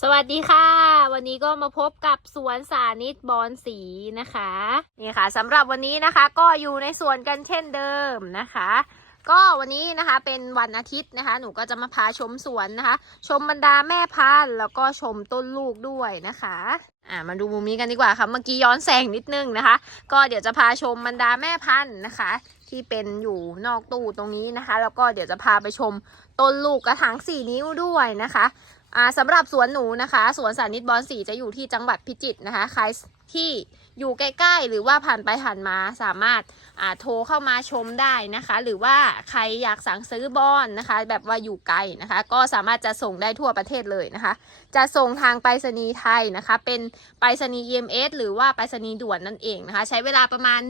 สวัสดีค่ะ วันนี้ก็มาพบกับสวนสานิตบอนสีนะคะนี่ค่ะสำหรับวันนี้นะคะก็อยู่ในสวนกันเช่นเดิมนะคะ ก็วันนี้นะคะเป็นวันอาทิตย์นะคะ หนูก็จะมาพาชมสวนนะคะ ชมบรรดาแม่พันธุ์แล้วก็ชมต้นลูกด้วยนะคะอ่ามาดูมุมนี้กันดีกว่าค่ะเมื่อกี้ย้อนแสงนิดนึงนะคะ ก็เดี๋ยวจะพาชมบรรดาแม่พันธุ์นะคะ ที่เป็นอยู่นอกตู้ตรงนี้นะคะ แล้วก็เดี๋ยวจะพาไปชมต้นลูกกระถางสี่นิ้วด้วยนะคะ อ่าสำหรับสวนหนูนะคะ สวนสานิตบอนสีจะอยู่ที่จังหวัดพิจิตรนะคะใครที่อยู่ใกล้ๆ หรือว่าผ่านไปผ่านมาสามารถอ่าโทรเข้ามาชมได้นะคะ หรือว่าใครอยากสั่งซื้อบอนนะคะ แบบว่าอยู่ไกลนะคะ ก็สามารถจะส่งได้ทั่วประเทศเลยนะคะ จะส่งทางไปรษณีย์ไทยนะคะ เป็นไปรษณีย์ EMS หรือว่าไปรษณีย์ด่วนนั่นเองนะคะ ใช้เวลาประมาณ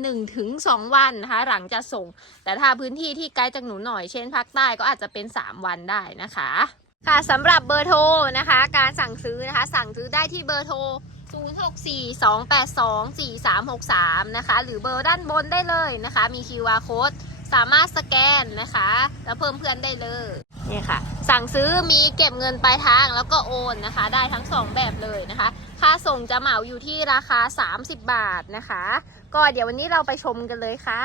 1-2 วันนะคะ หลังจะส่ง แต่ถ้าพื้นที่ที่ไกลจากหนูหน่อยเช่นภาคใต้ก็อาจจะเป็น 3 วันได้นะคะ ค่ะสำหรับเบอร์โทรนะคะ การสั่งซื้อนะคะ สั่งซื้อได้ที่เบอร์โทร 0642824363 นะคะ หรือเบอร์ด้านบนได้เลยนะคะ มี QR code สามารถสแกนนะคะ แล้วเพิ่มเพื่อนได้เลยนี่ค่ะ สั่งซื้อมีเก็บเงินปลายทางแล้วก็โอนนะคะ ได้ทั้ง 2 แบบเลยนะคะ ค่าส่งจะเหมาอยู่ที่ราคา 30 บาทนะคะ ก็เดี๋ยววันนี้เราไปชมกันเลยค่ะ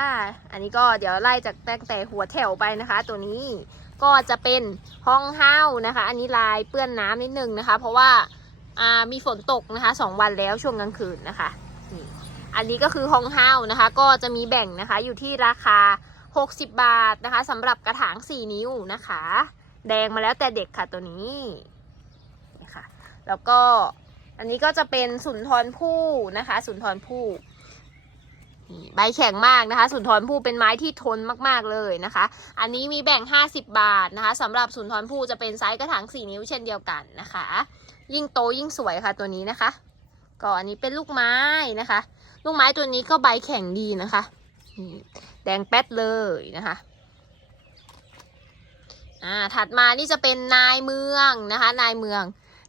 อันนี้ก็เดี๋ยวไล่จากตั้งแต่หัวแถวไปนะคะ ตัวนี้ ก็จะเป็นห้องเฮ้านะคะ อันนี้ลายเปื้อนน้ำนิดนึงนะคะ เพราะว่าามีฝนตกนะคะสองวันแล้วช่วงกลางคืนนะคะนี่อันนี้ก็คือห้องเฮ้านะคะ ก็จะมีแบ่งนะคะอยู่ที่ราคา 60 บาทนะคะสำหรับกระถาง 4 นิ้วนะคะ แดงมาแล้วแต่เด็กค่ะตัวนี้นี่ค่ะแล้วก็อันนี้ก็จะเป็นสุนทรภู่นะคะ สุนทรภู่ ใบแข็งมากนะคะ สุนทรภู่เป็นไม้ที่ทนมากๆเลยนะคะ อันนี้มีแบ่ง 50 บาทนะคะสำหรับสุนทรภู่จะเป็นไซส์กระถาง 4 นิ้วเช่นเดียวกันนะคะ ยิ่งโตยิ่งสวยค่ะตัวนี้นะคะ ก็อันนี้เป็นลูกไม้นะคะ ลูกไม้ตัวนี้ก็ใบแข็งดีนะคะแดงแป๊ดเลยนะคะอ่าถัดมานี่จะเป็นนายเมืองนะคะ นายเมือง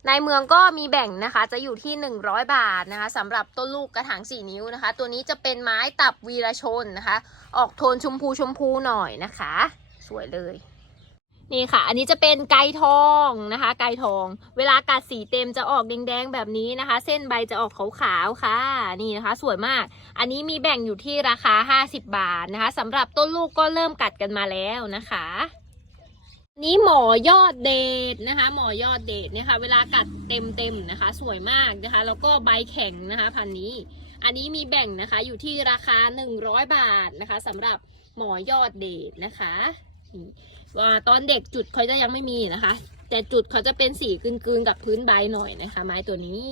ในเมืองก็มีแบ่งนะคะจะอยู่ที่ 100 บาทนะคะสำหรับต้นลูกกระถาง 4 นิ้วนะคะ ตัวนี้จะเป็นไม้ตับวีรชนนะคะ ออกโทนชมพูชมพูหน่อยนะคะ สวยเลยนี่ค่ะ อันนี้จะเป็นไก่ทองนะคะ ไก่ทอง เวลากัดสีเต็มจะออกแดงๆแบบนี้นะคะ เส้นใบจะออกขาวๆค่ะ นี่นะคะ สวยมาก อันนี้มีแบ่งอยู่ที่ราคา 50 บาทนะคะสำหรับต้นลูกก็เริ่มกัดกันมาแล้วนะคะ นี้หมอยอดเดชนะคะ หมอยอดเดชนะคะ เวลากัดเต็มเต็มๆนะคะ สวยมากนะคะ แล้วก็ใบแข็งนะคะ พันนี้ อันนี้มีแบ่งนะคะ อยู่ที่ราคา 100 บาทนะคะสำหรับหมอยอดเดชนะคะ ว่าตอนเด็กจุดเขาจะยังไม่มีนะคะ แต่จุดเขาจะเป็นสีกลืนๆกับพื้นใบหน่อยนะคะ ไม้ตัวนี้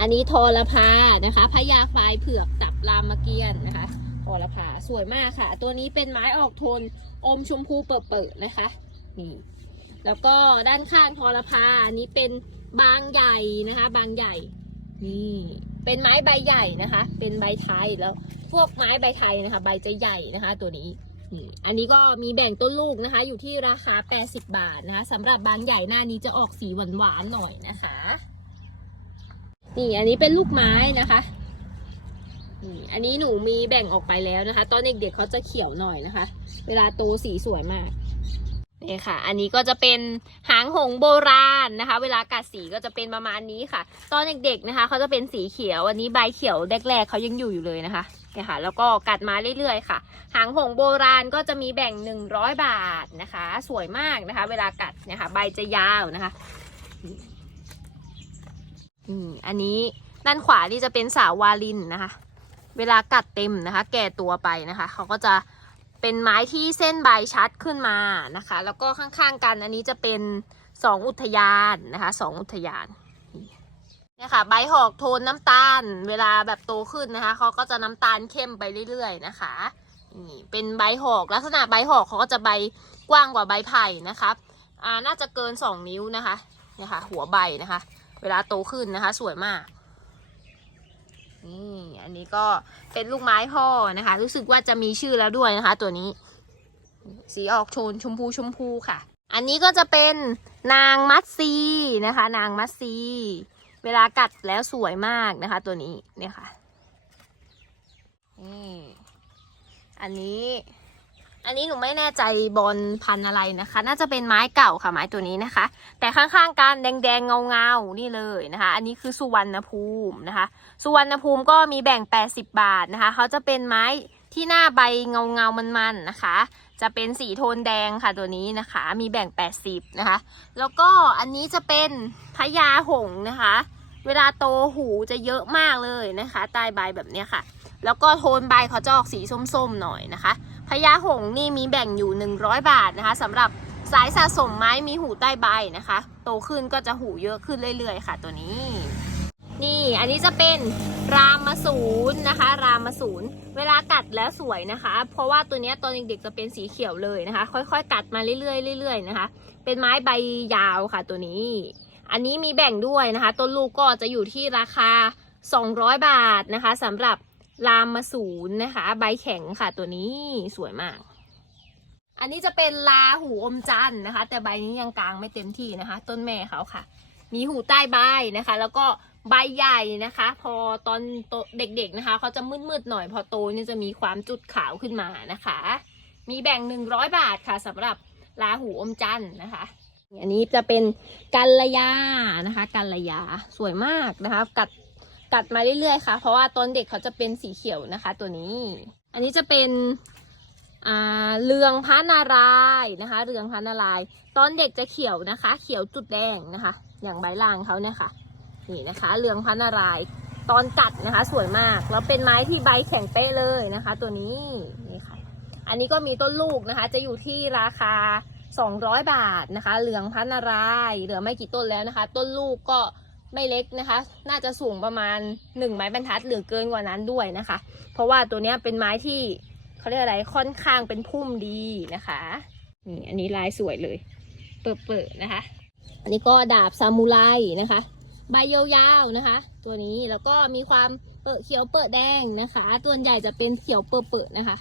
อันนี้ทอระพานะคะพญาควายเผือกตับรามเกียนนะคะทอระพาสวยมากค่ะ ตัวนี้เป็นไม้ออกโทนอมชมพูเปิดๆนะคะ นี่แล้วก็ด้านข้างทอรพาอันนี้เป็นบางใหญ่นะคะ บางใหญ่ นี่เป็นไม้ใบใหญ่นะคะ เป็นใบไทยแล้ว พวกไม้ใบไทยนะคะ ใบจะใหญ่นะคะ ตัวนี้นี่อันนี้ก็มีแบ่งต้นลูกนะคะ อยู่ที่ราคา 80 บาทนะคะสำหรับบางใหญ่หน้านี้จะออกสีหวานๆหน่อยนะคะ นี่อันนี้เป็นลูกไม้นะคะนี่อันนี้หนูมีแบ่งออกไปแล้วนะคะ ตอนเด็กๆเขาจะเขียวหน่อยนะคะ เวลาโตสีสวยมาก นี่ค่ะ อันนี้ก็จะเป็นหางหงโบราณนะคะ เวลากัดสีก็จะเป็นประมาณนี้ค่ะ ตอนเด็กๆนะคะเขาจะเป็นสีเขียว อันนี้ใบเขียวแรกๆเขายังอยู่อยู่เลยนะคะเนี่ยค่ะ แล้วก็กัดมาเรื่อยๆค่ะ หางหงโบราณก็จะมีแบ่ง 100 บาทนะคะ สวยมากนะคะ เวลากัดเนี่ยค่ะ ใบจะยาวนะคะอืมอันนี้ด้านขวานี่จะเป็นสาววาลินนะคะ เวลากัดเต็มนะคะ แก่ตัวไปนะคะเขาก็จะ เป็นไม้ที่เส้นใบชัดขึ้นมานะคะ แล้วก็ข้างๆกันอันนี้จะเป็นสองอุทยานนะคะสองอุทยานเนี่ยค่ะ ใบหอกโทนน้ำตาล เวลาแบบโตขึ้นนะคะเขาก็จะน้ำตาลเข้มไปเรื่อยๆนะคะนี่เป็นใบหอกลักษณะใบหอกเขาก็จะใบกว้างกว่าใบไผ่นะครับอ่าน่าจะเกินสองนิ้วนะคะเนี่ยค่ะหัวใบนะคะ เวลาโตขึ้นนะคะสวยมาก นี่อันนี้ก็เป็นลูกไม้พ่อนะคะ รู้สึกว่าจะมีชื่อแล้วด้วยนะคะ ตัวนี้ สีออกโทนชมพูชมพูค่ะ อันนี้ก็จะเป็นนางมัดซีนะคะ นางมัดซี เวลากัดแล้วสวยมากนะคะ ตัวนี้เนี่ยค่ะนี่อันนี้ อันนี้หนูไม่แน่ใจบอลพันอะไรนะคะ น่าจะเป็นไม้เก่าค่ะไม้ตัวนี้นะคะ แต่ข้างๆกันแดงๆเงาๆนี่เลยนะคะ อันนี้คือสุวรรณภูมินะคะ สุวรรณภูมิก็มีแบ่ง 80 บาทนะคะ เขาจะเป็นไม้ที่หน้าใบเงาเงาๆมันๆนะคะ จะเป็นสีโทนแดงค่ะตัวนี้นะคะ มีแบ่ง 80 นะคะ แล้วก็อันนี้จะเป็นพญาหงนะคะ เวลาโตหูจะเยอะมากเลยนะคะ ใต้ใบแบบนี้ค่ะ แล้วก็โทนใบเขาจะออกสีส้มๆหน่อยนะคะ พญาหงส์นี่มีแบ่งอยู่ 100 บาทนะคะสำหรับสายสะสมไม้มีหูใต้ใบนะคะ โตขึ้นก็จะหูเยอะขึ้นเรื่อยๆ ค่ะตัวนี้ นี่อันนี้จะเป็นรามาสูนนะคะ รามาสูนเวลากัดแล้วสวยนะคะ เพราะว่าตัวนี้ตอนเด็กๆจะเป็นสีเขียวเลยนะคะ ค่อยๆ กัดมาเรื่อยๆเรื่อยๆนะคะ เป็นไม้ใบยาวค่ะตัวนี้ อันนี้มีแบ่งด้วยนะคะ ต้นลูกก็จะอยู่ที่ราคา 200 บาทนะคะสำหรับ รามมาสูนนะคะ ใบแข็งค่ะตัวนี้สวยมาก อันนี้จะเป็นลาหูอมจันทร์นะคะ แต่ใบนี้ยังกลางไม่เต็มที่นะคะ ต้นแม่เขาค่ะ มีหูใต้ใบนะคะ แล้วก็ใบใหญ่นะคะ พอตอนโตเด็กๆนะคะเขาจะมืดๆหน่อยพอโตเนี่ยจะมีความจุดขาวขึ้นมานะคะ มีแบ่ง100บาทค่ะสำหรับลาหูอมจันทร์นะคะอันนี้จะเป็นกัลยานะคะกัลยาสวยมากนะคะ กัด กัดมาเรื่อยๆค่ะ เพราะว่าตอนเด็กเขาจะเป็นสีเขียวนะคะ ตัวนี้ อันนี้จะเป็นเรืองพระนารายนะคะ เรืองพระนารายตอนเด็กจะเขียวนะคะ เขียวจุดแดงนะคะ อย่างใบลางเขาเนี่ยค่ะ นี่นะคะ เรืองพระนารายตอนกัดนะคะ สวยมาก แล้วเป็นไม้ที่ใบแข็งเป๊ะเลยนะคะ ตัวนี้นี่ค่ะ อันนี้ก็มีต้นลูกนะคะ จะอยู่ที่ราคา 200 บาทนะคะเหลืองพันนารายเหลือไม่กี่ต้นแล้วนะคะ ต้นลูกก็ ไม่เล็กนะคะ น่าจะสูงประมาณ 1 ไม้บรรทัดหรือเกินกว่านั้นด้วยนะคะ เพราะว่าตัวนี้เป็นไม้ที่เขาเรียกอะไรค่อนข้างเป็นพุ่มดีนะคะนี่อันนี้ลายสวยเลย เปิดๆนะคะ อันนี้ก็ดาบซามูไรนะคะ ใบยาวๆนะคะ ตัวนี้แล้วก็มีความเปอะเขียวเปอะแดงนะคะ ตัวใหญ่จะเป็นเขียวเปอะๆนะคะ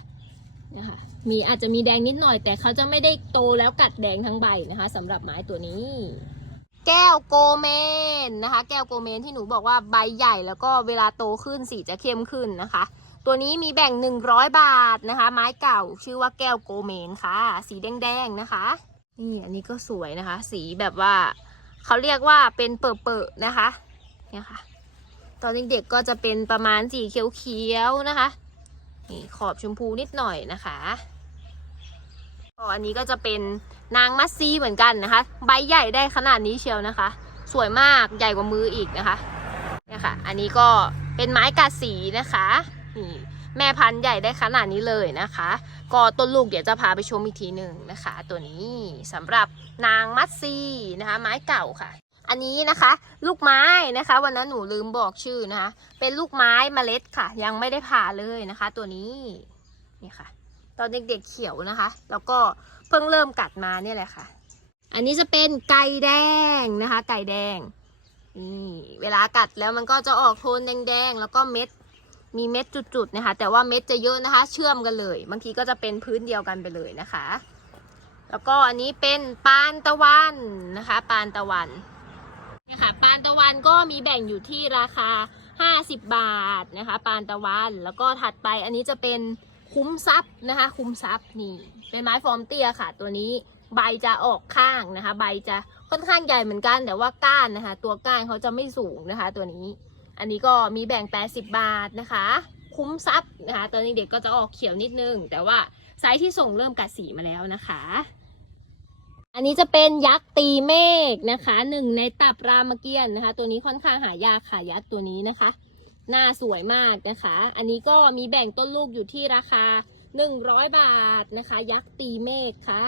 นะคะมีอาจจะมีแดงนิดหน่อย แต่เขาจะไม่ได้โตแล้วกัดแดงทั้งใบนะคะสำหรับไม้ตัวนี้ แก้วโกเมนนะคะ แก้วโกเมนที่หนูบอกว่าใบใหญ่แล้วก็เวลาโตขึ้นสีจะเข้มขึ้นนะคะ ตัวนี้มีแบ่ง 100 บาทนะคะ ไม้เก่าชื่อว่าแก้วโกเมนค่ะ สีแดงๆนะคะ นี่อันนี้ก็สวยนะคะ สีแบบว่าเขาเรียกว่าเป็นเปอะๆนะคะเนี่ยค่ะ ตอนเด็กๆก็จะเป็นประมาณสีเขียวๆนะคะนี่ขอบชมพูนิดหน่อยนะคะอันนี้ก็จะเป็นนางมัสซีเหมือนกันนะคะ ใบใหญ่ได้ขนาดนี้เชียวนะคะ สวยมากใหญ่กว่ามืออีกนะคะเนี่ยค่ะ อันนี้ก็เป็นไม้กัดสีนะคะนี่แม่พันธุ์ใหญ่ได้ขนาดนี้เลยนะคะ ก็ต้นลูกเดี๋ยวจะพาไปชมอีกทีหนึ่งนะคะ ตัวนี้สำหรับนางมัสซีนะคะ ไม้เก่าค่ะ อันนี้นะคะ ลูกไม้นะคะ วันนั้นหนูลืมบอกชื่อนะคะ เป็นลูกไม้เมล็ดค่ะ ยังไม่ได้ผ่าเลยนะคะ ตัวนี้นี่ค่ะ ตอนเด็กๆเขียวนะคะ แล้วก็ พิ่งเริ่มกัดมาเนี่ยแหละค่ะ อันนี้จะเป็นไก่แดงนะคะ ไก่แดงนี่เวลากัดแล้วมันก็จะออกโทนแดงๆ แล้วก็เม็ดมีเม็ดจุดๆนะคะ แต่ว่าเม็ดจะเยอะนะคะ เชื่อมกันเลย บางทีก็จะเป็นพื้นเดียวกันไปเลยนะคะ แล้วก็อันนี้เป็นปานตะวันนะคะ ปานตะวันเนี่ยค่ะปานตะวันก็มีแบ่งอยู่ที่ราคา 50 บาทนะคะ ปานตะวันแล้วก็ถัดไปอันนี้จะเป็น คุ้มซับนะคะ คุ้มซับนี่เป็นไม้ฟอร์มเตี้ยค่ะ ตัวนี้ใบจะออกข้างนะคะ ใบจะค่อนข้างใหญ่เหมือนกัน แต่ว่าก้านนะคะ ตัวก้านเขาจะไม่สูงนะคะ ตัวนี้ อันนี้ก็มีแบ่ง 80 บาทนะคะ คุ้มซับนะคะตอนนี้เด็กก็จะออกเขียวนิดนึง แต่ว่าไซส์ที่ส่งเริ่มกัดสีมาแล้วนะคะ อันนี้จะเป็นยักษ์ตีเมฆนะคะหนึ่งในตับรามเกียรตินะคะ ตัวนี้ค่อนข้างหายากค่ะยักษ์ตัวนี้นะคะ หน้าสวยมากนะคะ อันนี้ก็มีแบ่งต้นลูกอยู่ที่ราคา 100 บาทนะคะ ยักษ์ตีเมฆค่ะ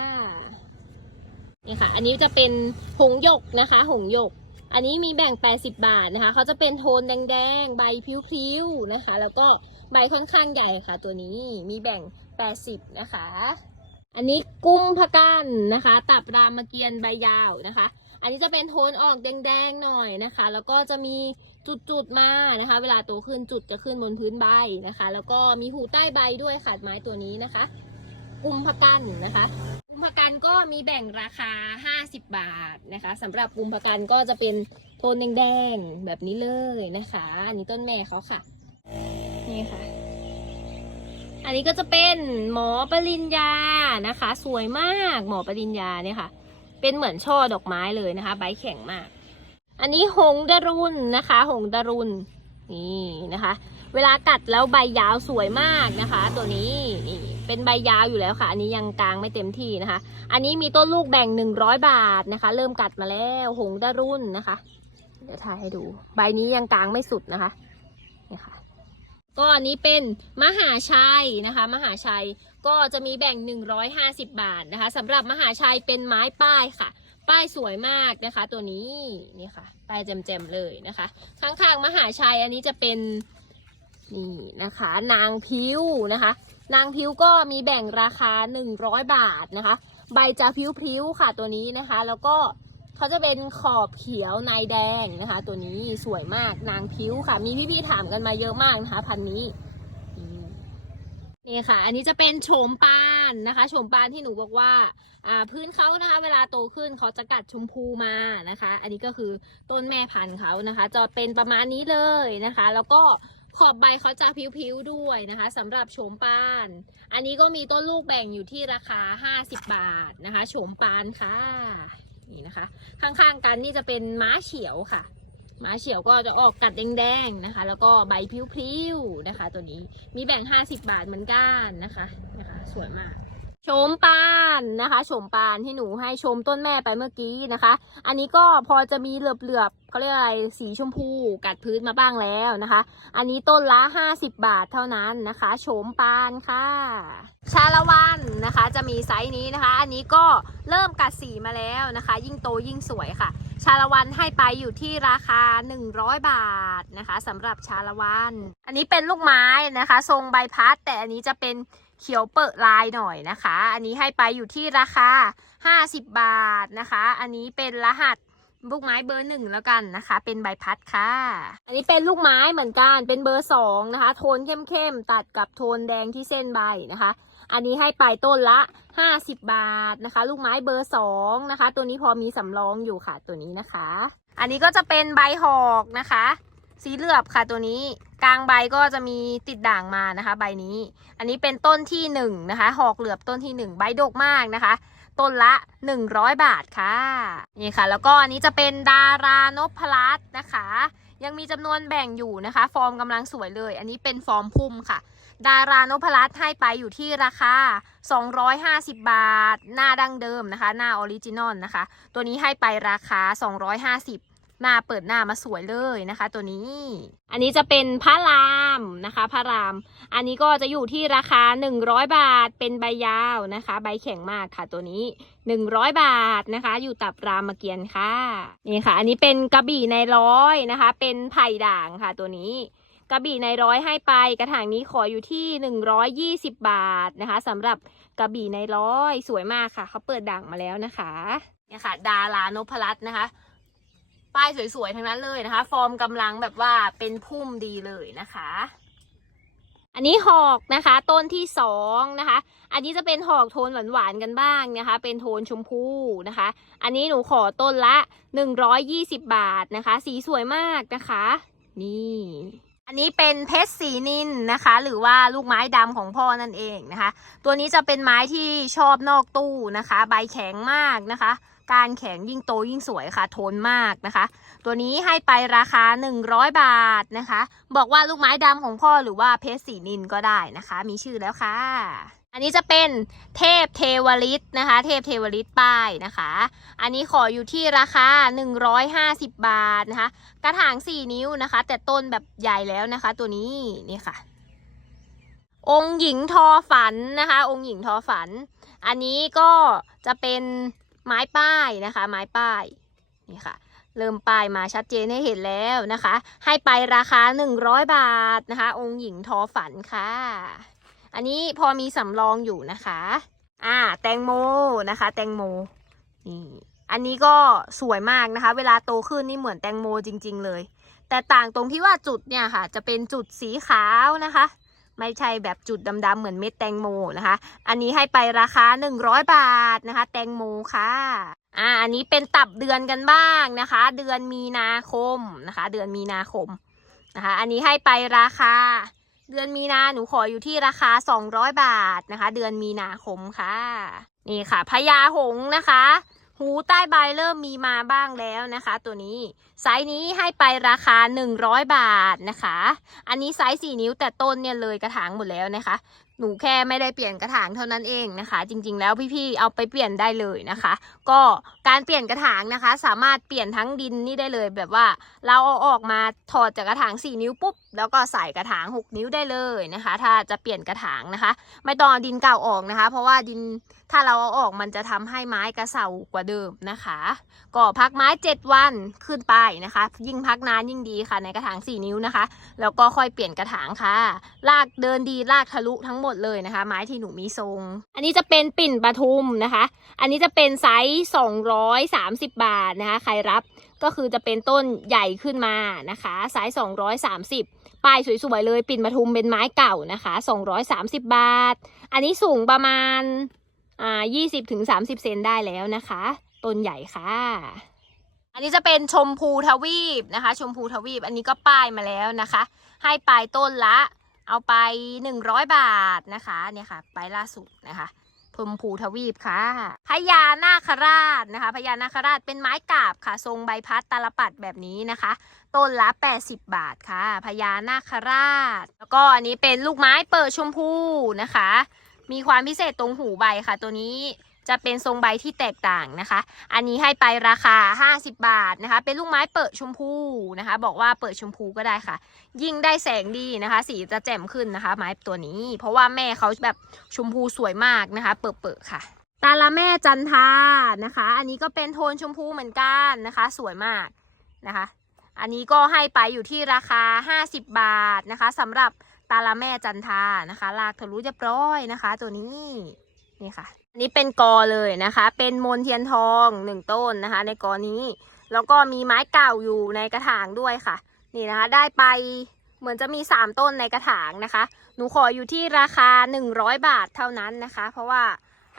นี่ค่ะ อันนี้จะเป็นหงหยกนะคะ หงหยก อันนี้มีแบ่ง 80 บาทนะคะ เขาจะเป็นโทนแดงๆ ใบพลิ้วๆนะคะ แล้วก็ใบค่อนข้างใหญ่ค่ะ ตัวนี้มีแบ่ง 80 นะคะ อันนี้กุ้งพะกันนะคะ ตับรามเกียร์ใบยาวนะคะ อันนี้จะเป็นโทนออกแดงๆหน่อยนะคะ แล้วก็จะมีจุดๆมานะคะ เวลาโตขึ้นจุดจะขึ้นบนพื้นใบนะคะ แล้วก็มีหูใต้ใบด้วยค่ะไม้ตัวนี้นะคะ กุมพะกันนะคะกุมพะกันก็มีแบ่งราคา 50 บาทนะคะสำหรับกุมพะกันก็จะเป็นโทนแดงๆแบบนี้เลยนะคะอันนี้ต้นแม่เขาค่ะนี่ค่ะ อันนี้ก็จะเป็นหมอปริญญานะคะ สวยมากหมอปริญญาเนี่ยค่ะ เป็นเหมือนช่อดอกไม้เลยนะคะ ใบแข็งมาก อันนี้หงดารุนนะคะ หงดารุนนี่นะคะ เวลากัดแล้วใบยาวสวยมากนะคะ ตัวนี้นี่เป็นใบยาวอยู่แล้วค่ะ อันนี้ยังกลางไม่เต็มที่นะคะ อันนี้มีต้นลูกแบ่ง100บาทนะคะ เริ่มกัดมาแล้วหงดารุนนะคะ เดี๋ยวถ่ายให้ดู ใบนี้ยังกลางไม่สุดนะคะนี่ค่ะก็อันนี้เป็นมหาชัยนะคะ มหาชัย ก็จะมีแบ่ง 150 บาทนะคะสำหรับมหาชัยเป็นไม้ป้ายค่ะ ป้ายสวยมากนะคะ ตัวนี้นี่ค่ะป้ายแจ่มๆเลยนะคะ ข้างๆมหาชัยอันนี้จะเป็นนี่นะคะ นางพิ้วนะคะ นางพิ้วก็มีแบ่งราคา 100 บาทนะคะ ใบจะพิ้วพิ้วๆค่ะตัวนี้นะคะ แล้วก็เขาจะเป็นขอบเขียวในแดงนะคะ ตัวนี้สวยมากนางพิ้วค่ะ มีพี่ๆถามกันมาเยอะมากนะคะ พันนี้ นี่ค่ะ อันนี้จะเป็นโฉมปานนะคะ โฉมปานที่หนูบอกว่า อ่า พื้นเขานะคะ เวลาโตขึ้นเขาจะกัดชมพูมานะคะ อันนี้ก็คือต้นแม่พันธุ์เขานะคะ จะเป็นประมาณนี้เลยนะคะ แล้วก็ขอบใบเขาจะพิ้วๆด้วยนะคะสำหรับโฉมปาน อันนี้ก็มีต้นลูกแบ่งอยู่ที่ราคา 50 บาทนะคะ โฉมปานค่ะ นี่นะคะ ข้างๆกันนี่จะเป็นม้าเฉียวค่ะ ม้าเฉียวก็จะออกกัดแดงๆนะคะ แล้วก็ใบพลิ้วๆนะคะ ตัวนี้มีแบ่ง 50 บาทเหมือนกันนะคะนะคะ สวยมากโฉมปานนะคะโฉมปานที่หนูให้ชมต้นแม่ไปเมื่อกี้นะคะ อันนี้ก็พอจะมีเหลือบๆเขาเรียกอะไรสีชมพูกัดพื้นมาบ้างแล้วนะคะ อันนี้ต้นละ 50 บาทเท่านั้นนะคะโฉมปานค่ะ ชาละวันนะคะ จะมีไซส์นี้นะคะ อันนี้ก็เริ่มกัดสีมาแล้วนะคะ ยิ่งโตยิ่งสวยค่ะ ชาละวันให้ไปอยู่ที่ราคา 100 บาทนะคะสำหรับชาละวัน อันนี้เป็นลูกไม้นะคะ ทรงใบพัด แต่อันนี้จะเป็นเขียวเปิดลายหน่อยนะคะ อันนี้ให้ไปอยู่ที่ราคา 50 บาทนะคะ อันนี้เป็นรหัสลูกไม้เบอร์หนึ่งแล้วกันนะคะ เป็นใบพัดค่ะ อันนี้เป็นลูกไม้เหมือนกัน เป็นเบอร์สองนะคะ โทนเข้มๆ ตัดกับโทนแดงที่เส้นใบนะคะ อันนี้ให้ไปต้นละ 50 บาทนะคะ ลูกไม้เบอร์สองนะคะ ตัวนี้พอมีสำรองอยู่ค่ะตัวนี้นะคะ อันนี้ก็จะเป็นใบหอกนะคะ สีเหลือบค่ะตัวนี้กลางใบก็จะมีติดด่างมานะคะ ใบนี้ อันนี้เป็นต้นที่หนึ่งนะคะ หอกเหลือบต้นที่หนึ่งใบดกมากนะคะต้นละ 100 บาทค่ะ นี่ค่ะ แล้วก็อันนี้จะเป็นดารานพรัตน์นะคะ ยังมีจำนวนแบ่งอยู่นะคะ ฟอร์มกำลังสวยเลย อันนี้เป็นฟอร์มพุ่มค่ะ ดารานพรัตน์ให้ไปอยู่ที่ราคา 250 บาท หน้าดั้งเดิมนะคะ หน้าออริจินอลนะคะ ตัวนี้ให้ไปราคา 250หน้าเปิดหน้ามาสวยเลยนะคะ ตัวนี้ อันนี้จะเป็นพระรามนะคะพระราม อันนี้ก็จะอยู่ที่ราคา 100 บาท เป็นใบยาวนะคะ ใบแข็งมากค่ะตัวนี้ 100 บาทนะคะ อยู่ตับรามเกียรติค่ะ นี่ค่ะ อันนี้เป็นกระบี่ในร้อยนะคะ เป็นไผ่ด่างค่ะตัวนี้ กระบี่ในร้อยให้ไป กระถางนี้ขออยู่ที่ 120 บาทนะคะสำหรับกระบี่ในร้อยสวยมากค่ะเขาเปิดด่างมาแล้วนะคะเนี่ยค่ะ ดารานพรัตน์นะคะ ป้ายสวยๆทั้งนั้นเลยนะคะ ฟอร์มกำลังแบบว่าเป็นพุ่มดีเลยนะคะอันนี้หอกนะคะต้นที่สองนะคะ อันนี้จะเป็นหอกโทนหวานๆกันบ้างนะคะ เป็นโทนชมพูนะคะ อันนี้หนูขอต้นละ 120 บาทนะคะ สีสวยมากนะคะ นี่ อันนี้เป็นเพชรสีนินนะคะ หรือว่าลูกไม้ดำของพ่อนั่นเองนะคะ ตัวนี้จะเป็นไม้ที่ชอบนอกตู้นะคะ ใบแข็งมากนะคะ การแข็งยิ่งโตยิ่งสวยค่ะ ทนมากนะคะ ตัวนี้ให้ไปราคา 100 บาทนะคะ บอกว่าลูกไม้ดำของพ่อหรือว่าเพชรสีนินก็ได้นะคะ มีชื่อแล้วค่ะ อันนี้จะเป็นเทพเทวฤทธิ์นะคะ เทพเทวฤทธิ์ป้ายนะคะ อันนี้ขออยู่ที่ราคา 150 บาทนะคะ กระถาง 4 นิ้วนะคะ แต่ต้นแบบใหญ่แล้วนะคะ ตัวนี้นี่ค่ะ องค์หญิงทอฝันนะคะ องค์หญิงทอฝัน อันนี้ก็จะเป็นไม้ป้ายนะคะ ไม้ป้ายนี่ค่ะเริ่มป้ายมาชัดเจนให้เห็นแล้วนะคะ ให้ไปราคา 100 บาทนะคะ องค์หญิงทอฝันค่ะ อันนี้พอมีสำรองอยู่นะคะ อ่า แตงโมนะคะ แตงโม นี่ อันนี้ก็สวยมากนะคะ เวลาโตขึ้นนี่เหมือนแตงโมจริง ๆ เลย แต่ต่างตรงที่ว่าจุดเนี่ยค่ะ จะเป็นจุดสีขาวนะคะ ไม่ใช่แบบจุดดำๆเหมือนเม็ดแตงโมนะคะ อันนี้ให้ไปราคา 100 บาทนะคะ แตงโมค่ะอ่า อันนี้เป็นตับเดือนกันบ้างนะคะ เดือนมีนาคมนะคะ เดือนมีนาคมนะคะ อันนี้ให้ไปราคา เดือนมีนาหนูขออยู่ที่ราคา 200 บาทนะคะ เดือนมีนาคมค่ะ นี่ค่ะพญาหงนะคะ หูใต้ใบเริ่มมีมาบ้างแล้วนะคะ ตัวนี้ไซส์นี้ให้ไปราคา 100 บาทนะคะ อันนี้ไซส์4นิ้วแต่ต้นเนี่ยเลยกระถางหมดแล้วนะคะ หนูแค่ไม่ได้เปลี่ยนกระถางเท่านั้นเองนะคะ จริงๆ แล้วพี่ๆเอาไปเปลี่ยนได้เลยนะคะ ก็การเปลี่ยนกระถางนะคะ สามารถเปลี่ยนทั้งดินนี่ได้เลยแบบว่าเราเอาออกมาถอดจากกระถาง 4 นิ้วปุ๊บแล้วก็ใส่กระถาง 6 นิ้วได้เลยนะคะ ถ้าจะเปลี่ยนกระถางนะคะ ไม่ต้องเอาดินเก่าออกนะคะ เพราะว่าดินถ้าเราเอาออกมันจะทำให้ไม้กระเสากว่าเดิมนะคะ ก็พักไม้ 7 วันขึ้นไปนะคะ ยิ่งพักนานยิ่งดีค่ะในกระถาง 4 นิ้วนะคะ แล้วก็ค่อยเปลี่ยนกระถางค่ะลากเดินดีลากทะลุทั้งหมดเลยนะคะ ไม้ที่หนูมีทรง อันนี้จะเป็นปิ่นปทุมนะคะ อันนี้จะเป็นไซส์230 บาทนะคะ ใครรับก็คือจะเป็นต้นใหญ่ขึ้นมานะคะ ไซส์230 ป้ายสวยๆเลย ปิ่นปทุมเป็นไม้เก่านะคะ 230 บาท อันนี้สูงประมาณ อ่า20ถึง30เซนได้แล้วนะคะ ต้นใหญ่ค่ะ อันนี้จะเป็นชมพูทวีปนะคะ ชมพูทวีปอันนี้ก็ป้ายมาแล้วนะคะ ให้ไปต้นละ เอาไป100บาทนะคะเนี่ยค่ะปล่าสุดนะคะชมพูทวีปค่ะ พญานาคราชนะคะ พญานาคราชเป็นไม้กาบค่ะ ทรงใบพัดตาลปัดแบบนี้นะคะ ต้นละ 80 บาทค่ะ พญานาคราช แล้วก็อันนี้เป็นลูกไม้เปิดชมพูนะคะ มีความพิเศษตรงหูใบค่ะ ตัวนี้จะเป็นทรงใบที่แตกต่างนะคะ อันนี้ให้ไปราคา 50 บาทนะคะ เป็นลูกไม้เปิดชมพูนะคะ บอกว่าเปิดชมพูก็ได้ค่ะ ยิ่งได้แสงดีนะคะ สีจะแจ่มขึ้นนะคะ ไม้ตัวนี้ เพราะว่าแม่เขาแบบชมพูสวยมากนะคะ เปิดๆค่ะ ตาละแม่จันทานะคะ อันนี้ก็เป็นโทนชมพูเหมือนกันนะคะ สวยมากนะคะ อันนี้ก็ให้ไปอยู่ที่ราคา 50 บาทนะคะสำหรับ ตาละแม่จันทานะคะลากทะลุเรียบร้อยนะคะ ตัวนี้นี่ค่ะนนี้เป็นกอเลยนะคะ เป็นมนเทียนทองหนึ่งต้นนะคะ ในกอนี้ แล้วก็มีไม้เก่าอยู่ในกระถางด้วยค่ะ นี่นะคะ ได้ไปเหมือนจะมี 3 ต้นในกระถางนะคะ หนูขออยู่ที่ราคา 100 บาทเท่านั้นนะคะ เพราะว่า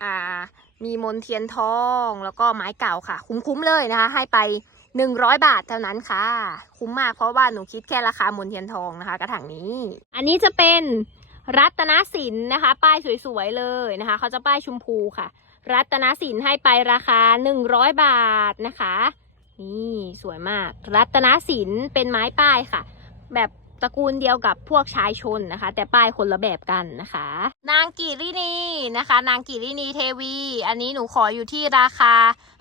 อ่ามีมนเทียนทองแล้วก็ไม้เก่าค่ะ คุ้มๆเลยนะคะ ให้ไป 100 บาทเท่านั้นค่ะ คุ้มมากเพราะว่าหนูคิดแค่ราคามนเทียนทองนะคะ กระถางนี้ อันนี้จะเป็นรัตนสินนะคะ ป้ายสวยๆเลยนะคะ เขาจะป้ายชมพูค่ะ รัตนสินให้ไปราคา 100 บาทนะคะ นี่สวยมาก รัตนสินเป็นไม้ป้ายค่ะ แบบ ตระกูลเดียวกับพวกชายชนนะคะ แต่ป้ายคนละแบบกันนะคะ นางกิรินีนะคะ นางกิรินีเทวี อันนี้หนูขออยู่ที่ราคา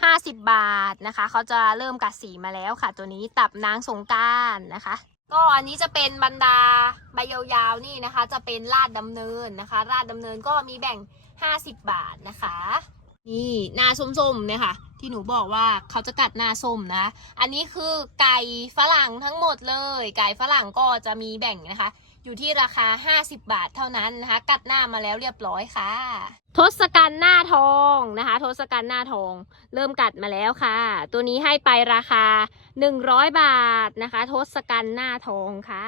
50 บาทนะคะ เขาจะเริ่มกัดสีมาแล้วค่ะ ตัวนี้ตับนางสงการนะคะ ก็อันนี้จะเป็นบรรดาใบยาวๆนี่นะคะ จะเป็นลาดดำเนินนะคะลาดดำเนินก็มีแบ่ง 50 บาทนะคะ นี่หน้าส้มๆเนี่ยค่ะ ที่หนูบอกว่าเขาจะกัดหน้าส้มนะ อันนี้คือไก่ฝรั่งทั้งหมดเลย ไก่ฝรั่งก็จะมีแบ่งนะคะ อยู่ที่ราคา 50 บาทเท่านั้นนะคะ กัดหน้ามาแล้วเรียบร้อยค่ะ ทศกัณฐ์หน้าทองนะคะ ทศกัณฐ์หน้าทอง เริ่มกัดมาแล้วค่ะ ตัวนี้ให้ไปราคา 100 บาทนะคะ ทศกัณฐ์หน้าทองค่ะ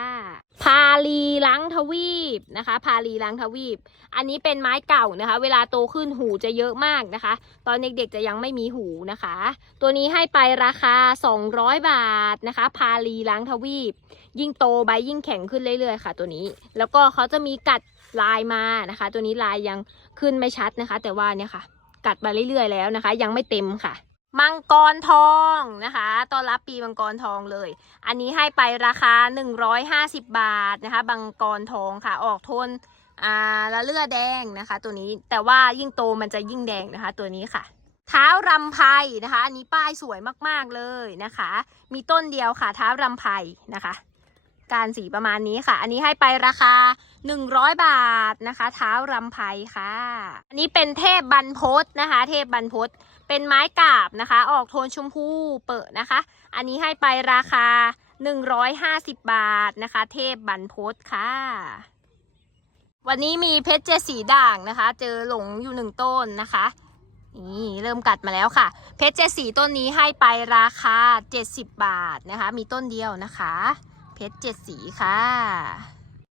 พาลีลังทวีปนะคะ พาลีลังทวีป อันนี้เป็นไม้เก่านะคะ เวลาโตขึ้นหูจะเยอะมากนะคะ ตอนเด็กๆจะยังไม่มีหูนะคะ ตัวนี้ให้ไปราคา 200 บาทนะคะ พาลีล้างทวีป ยิ่งโตใบยิ่งแข็งขึ้นเรื่อยๆค่ะ ตัวนี้ แล้วก็เขาจะมีกัดลายมานะคะ ตัวนี้ลายยัง ขึ้นไม่ชัดนะคะ แต่ว่าเนี่ยค่ะ กัดมาเรื่อยๆแล้วนะคะ ยังไม่เต็มค่ะ มังกรทองนะคะตอนรับปีมังกรทองเลย อันนี้ให้ไปราคา 150 บาทนะคะมังกรทองค่ะ ออกโทนอ่าละเลือดแดงนะคะ ตัวนี้แต่ว่ายิ่งโตมันจะยิ่งแดงนะคะ ตัวนี้ค่ะเท้ารำไพนะคะ อันนี้ป้ายสวยมากๆเลยนะคะ มีต้นเดียวค่ะเท้ารำไพนะคะ การสีประมาณนี้ค่ะ อันนี้ให้ไปราคา 100 บาทนะคะ เท้ารำไพค่ะ อันนี้เป็นเทพบรรพตนะคะ เทพบรรพตเป็นไม้กาบนะคะ ออกโทนชมพูเปิดนะคะ อันนี้ให้ไปราคา 150 บาทนะคะ เทพบรรพตค่ะ วันนี้มีเพชรเจดสีด่างนะคะ เจอหลงอยู่หนึ่งต้นนะคะนี่เริ่มกัดมาแล้วค่ะ เพชรเจดสีต้นนี้ให้ไปราคา 70 บาทนะคะ มีต้นเดียวนะคะ เพชรเจ็ดสีค่ะ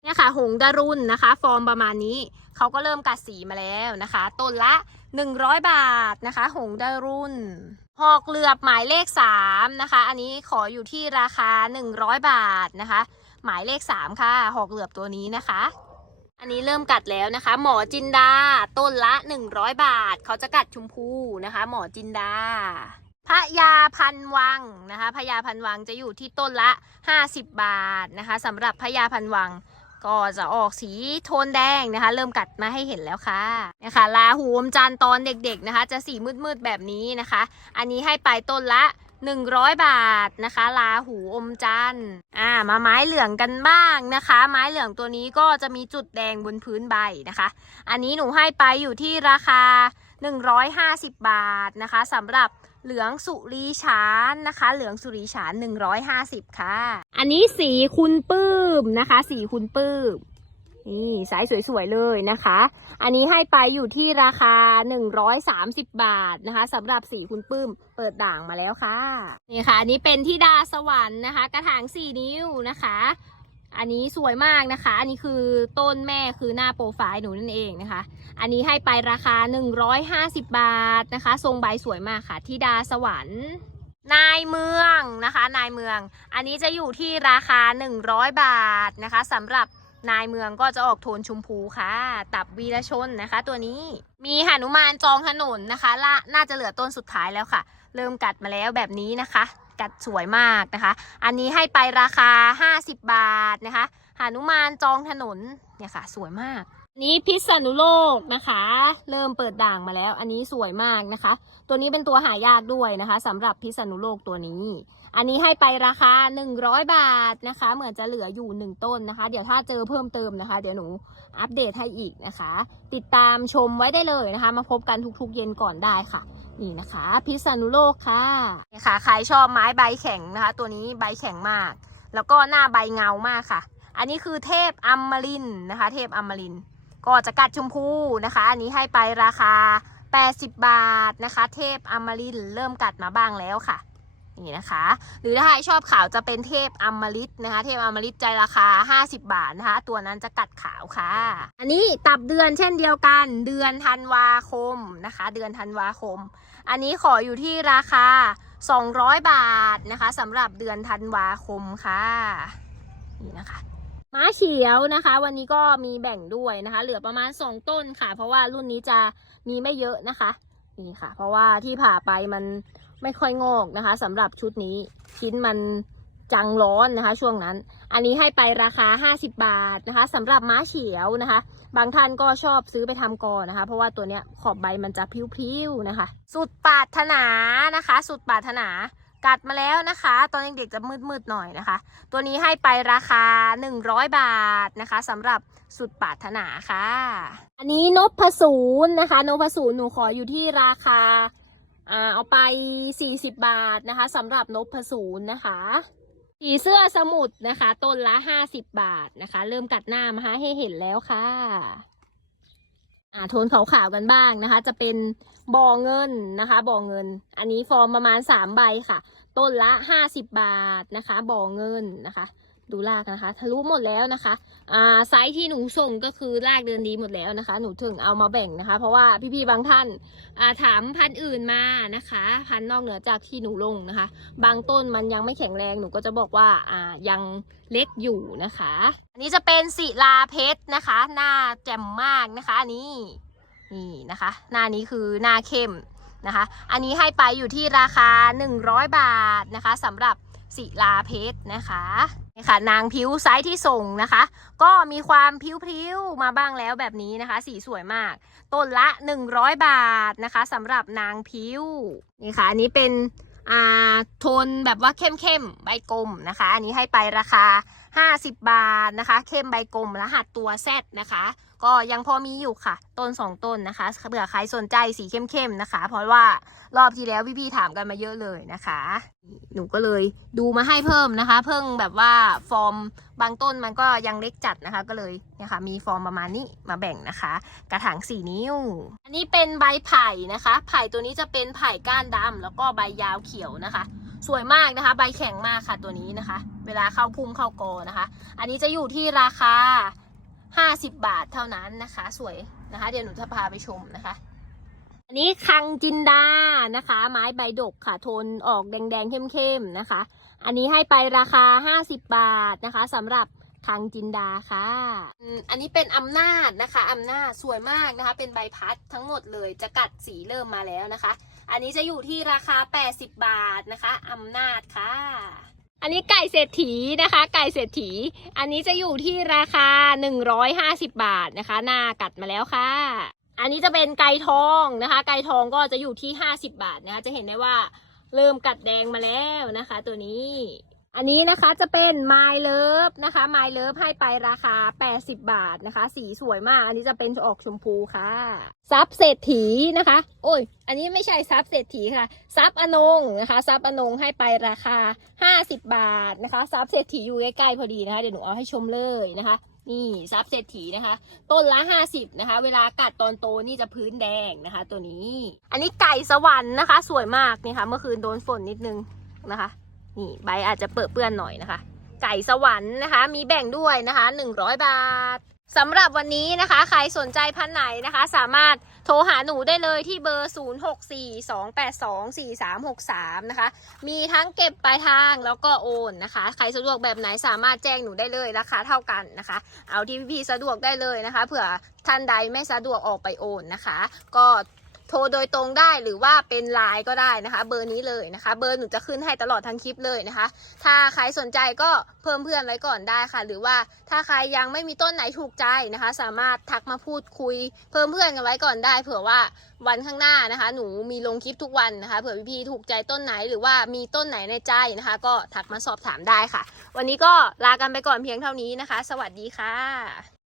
เนี่ยค่ะหงดารุนนะคะ ฟอร์มประมาณนี้เขาก็เริ่มกัดสีมาแล้วนะคะ ต้นละ 100 บาทนะคะ หงดารุนหอกเหลือบหมายเลข3นะคะ อันนี้ขออยู่ที่ราคา 100 บาทนะคะ หมายเลขสามค่ะ หอกเหลือบตัวนี้นะคะ อันนี้เริ่มกัดแล้วนะคะ หมอจินดา ต้นละ 100 บาท เขาจะกัดชมพูนะคะ หมอจินดา พระยาพันวังนะคะพระยาพันวังจะอยู่ที่ต้นละ 50 บาทนะคะสำหรับพระยาพันวังก็จะออกสีโทนแดงนะคะ เริ่มกัดมาให้เห็นแล้วค่ะนะคะลาหูอมจันทร์ตอนเด็กๆนะคะ จะสีมืดๆแบบนี้นะคะ อันนี้ให้ไปต้นละ 100 บาทนะคะ ลาหูอมจันทร์อ่ามาไม้เหลืองกันบ้างนะคะ ไม้เหลืองตัวนี้ก็จะมีจุดแดงบนพื้นใบนะคะ อันนี้หนูให้ไปอยู่ที่ราคา 150 บาทนะคะสำหรับ เหลืองสุรีฉานนะคะ เหลืองสุรีฉาน 150 ค่ะ อันนี้สีคุณปื้มนะคะ สีคุณปื้มนี่สายสวยๆเลยนะคะ อันนี้ให้ไปอยู่ที่ราคา 130 บาทนะคะสำหรับสีคุณปื้มเปิดด่างมาแล้วค่ะ นี่ค่ะ อันนี้เป็นที่ดาสวรรค์นะคะ กระถาง 4 นิ้วนะคะ อันนี้สวยมากนะคะ อันนี้คือต้นแม่คือหน้าโปรไฟล์หนูนั่นเองนะคะ อันนี้ให้ไปราคา 150 บาทนะคะ ทรงใบสวยมากค่ะที่ดาสวรรค์นายเมืองนะคะ นายเมือง อันนี้จะอยู่ที่ราคา 100 บาทนะคะสำหรับนายเมืองก็จะออกโทนชมพูค่ะ ตับวีรชนนะคะ ตัวนี้มีหนุมานจองถนนนะคะละน่าจะเหลือต้นสุดท้ายแล้วค่ะ เริ่มกัดมาแล้วแบบนี้นะคะ กัดสวยมากนะคะ อันนี้ให้ไปราคา 50 บาทนะคะหนุมานจองถนนเนี่ยค่ะ สวยมาก นี้พิษณุโลกนะคะ เริ่มเปิดด่างมาแล้ว อันนี้สวยมากนะคะ ตัวนี้เป็นตัวหายากด้วยนะคะสำหรับพิษณุโลกตัวนี้ อันนี้ให้ไปราคา 100 บาทนะคะ เหมือนจะเหลืออยู่ 1 ต้นนะคะ เดี๋ยวถ้าเจอเพิ่มเติมนะคะ เดี๋ยวหนูอัปเดตให้อีกนะคะ ติดตามชมไว้ได้เลยนะคะ มาพบกันทุกๆเย็นก่อนได้ค่ะ นี่นะคะ พิษณุโลกค่ะนี่ค่ะใครชอบไม้ใบแข็งนะคะ ตัวนี้ใบแข็งมาก แล้วก็หน้าใบเงามากค่ะ อันนี้คือเทพอมมารินนะคะ เทพอมมาริน ก็จะกัดชมพูนะคะ อันนี้ให้ไปราคา 80 บาทนะคะ เทพอมมารินเริ่มกัดมาบ้างแล้วค่ะนี่นะคะ หรือถ้าใครชอบขาวจะเป็นเทพอมฤตนะคะ เทพอมฤตใจราคา 50 บาทนะคะ ตัวนั้นจะกัดขาวค่ะ อันนี้ตับเดือนเช่นเดียวกัน เดือนธันวาคมนะคะ เดือนธันวาคม อันนี้ขออยู่ที่ราคา 200 บาทนะคะสำหรับเดือนธันวาคมค่ะนี่นะคะม้าเขียวนะคะ วันนี้ก็มีแบ่งด้วยนะคะ เหลือประมาณ 2 ต้นค่ะ เพราะว่ารุ่นนี้จะมีไม่เยอะนะคะนี่ค่ะ เพราะว่าที่ผ่าไปมันไม่ค่อยงอกนะคะสำหรับชุดนี้ชิ้นมัน จังร้อนนะคะ ช่วงนั้น อันนี้ให้ไปราคา 50 บาทนะคะสำหรับม้าเขียวนะคะ บางท่านก็ชอบซื้อไปทำกอนะคะ เพราะว่าตัวเนี้ยขอบใบมันจะพิ้วๆนะคะ สุดปาถนานะคะ สุดปาถนากัดมาแล้วนะคะ ตอนเด็กๆจะมืดๆหน่อยนะคะ ตัวนี้ให้ไปราคา 100 บาทนะคะสำหรับสุดปาถนาค่ะ อันนี้นพสูนนะคะนพสูนหนูขออยู่ที่ราคาเอาไป 40 บาทนะคะสำหรับนพสูนนะคะ ผีเสื้อสมุดนะคะ ต้นละห้าสิบบาทนะคะ เริ่มกัดหน้ามาให้เห็นแล้วค่ะอ่าโทนขาวๆกันบ้างนะคะ จะเป็นบ่อเงินนะคะบ่อเงิน อันนี้ฟอร์มประมาณสามใบค่ะ ต้นละห้าสิบาทนะคะบ่อเงินนะคะ ดูรากนะคะ ทะลุหมดแล้วนะคะ อ่าไซส์ที่หนูส่งก็คือรากเดือนดีหมดแล้วนะคะ หนูถึงเอามาแบ่งนะคะ เพราะว่าพี่ๆบางท่านอ่าถามพันธุ์อื่นมานะคะ พันธุ์นอกเหนือจากที่หนูลงนะคะ บางต้นมันยังไม่แข็งแรงหนูก็จะบอกว่าอ่ายังเล็กอยู่นะคะ อันนี้จะเป็นศิลาเพชรนะคะ หน้าแจ่มมากนะคะอันนี้นี่นะคะ หน้านี้คือหน้าเข้มนะคะ อันนี้ให้ไปอยู่ที่ราคา 100 บาทนะคะสำหรับศิลาเพชรนะคะ นี่ค่ะ นางพิ้วไซส์ที่ส่งนะคะ ก็มีความพิ้วๆมาบ้างแล้วแบบนี้นะคะ สีสวยมาก ต้นละ 100 บาทนะคะสำหรับนางพิ้วนี่ค่ะ อันนี้เป็นอ่าโทนแบบว่าเข้มๆ ใบกลมนะคะ อันนี้ให้ไปราคา 50 บาทนะคะ เข้มใบกลมรหัสตัวแซดนะคะ ก็ยังพอมีอยู่ค่ะ ต้น 2 ต้นนะคะเผื่อใครสนใจสีเข้มๆนะคะ เพราะว่ารอบที่แล้วพี่ๆถามกันมาเยอะเลยนะคะ หนูก็เลยดูมาให้เพิ่มนะคะ เพิ่งแบบว่าฟอร์มบางต้นมันก็ยังเล็กจัดนะคะ ก็เลยเนี่ยค่ะมีฟอร์มประมาณนี้มาแบ่งนะคะ กระถาง4นิ้ว อันนี้เป็นใบไผ่นะคะ ไผ่ตัวนี้จะเป็นไผ่ก้านดำแล้วก็ใบยาวเขียวนะคะ สวยมากนะคะ ใบแข็งมากค่ะตัวนี้นะคะ เวลาเข้าพุ่มเข้ากอนะคะ อันนี้จะอยู่ที่ราคา 50 บาทเท่านั้นนะคะ สวยนะคะ เดี๋ยวหนูจะพาไปชมนะคะ อันนี้คังจินดานะคะ ไม้ใบดกค่ะโทนออกแดงๆเข้มๆนะคะ อันนี้ให้ไปราคา 50 บาทนะคะสำหรับคังจินดาค่ะ อันนี้เป็นอำนาจนะคะอำนาจสวยมากนะคะ เป็นใบพัดทั้งหมดเลยจะกัดสีเริ่มมาแล้วนะคะ อันนี้จะอยู่ที่ราคา 80 บาทนะคะอำนาจค่ะ อันนี้ไก่เศรษฐีนะคะ ไก่เศรษฐี อันนี้จะอยู่ที่ราคา 150 บาทนะคะ หน้ากัดมาแล้วค่ะ อันนี้จะเป็นไก่ทองนะคะ ไก่ทองก็จะอยู่ที่ 50 บาทนะคะ จะเห็นได้ว่าเริ่มกัดแดงมาแล้วนะคะ ตัวนี้ อันนี้นะคะจะเป็นไมล์เลิฟนะคะไมล์เลิฟให้ไปราคา 80 บาทนะคะ สีสวยมาก อันนี้จะเป็นออกชมพูค่ะซับเศรษฐีนะคะ โอ้ย อันนี้ไม่ใช่ซับเศรษฐีค่ะซับอนงนะคะซับอนงให้ไปราคา 50 บาทนะคะซับเศรษฐีอยู่ใกล้ๆพอดีนะคะ เดี๋ยวหนูเอาให้ชมเลยนะคะนี่ซับเศรษฐีนะคะ ต้นละ 50 นะคะ เวลากัดตอนโตนี่จะพื้นแดงนะคะ ตัวนี้ อันนี้ไก่สวรรค์นะคะ สวยมากนี่ค่ะ เมื่อคืนโดนฝนนิดนึงนะคะ นี่ใบอาจจะเปื้อเปื้อนหน่อยนะคะ ไก่สวรรค์นะคะ มีแบ่งด้วยนะคะ 100 บาทสำหรับวันนี้นะคะ ใครสนใจพันไหนนะคะ สามารถโทรหาหนูได้เลยที่เบอร์ 0642824363 นะคะ มีทั้งเก็บปลายทางแล้วก็โอนนะคะ ใครสะดวกแบบไหนสามารถแจ้งหนูได้เลยราคาเท่ากันนะคะ เอาที่พี่สะดวกได้เลยนะคะ เผื่อท่านใดไม่สะดวกออกไปโอนนะคะ ก็ โทรโดยตรงได้หรือว่าเป็นไลน์ก็ได้นะคะ เบอร์นี้เลยนะคะ เบอร์หนูจะขึ้นให้ตลอดทั้งคลิปเลยนะคะ ถ้าใครสนใจก็เพิ่มเพื่อนไว้ก่อนได้ค่ะ หรือว่าถ้าใครยังไม่มีต้นไหนถูกใจนะคะ สามารถทักมาพูดคุย เพิ่มเพื่อนกันไว้ก่อนได้ เผื่อว่าวันข้างหน้านะคะ หนูมีลงคลิปทุกวันนะคะ เผื่อพี่ๆถูกใจต้นไหนหรือว่ามีต้นไหนในใจนะคะ ก็ทักมาสอบถามได้ค่ะ วันนี้ก็ลากันไปก่อนเพียงเท่านี้นะคะ สวัสดีค่ะ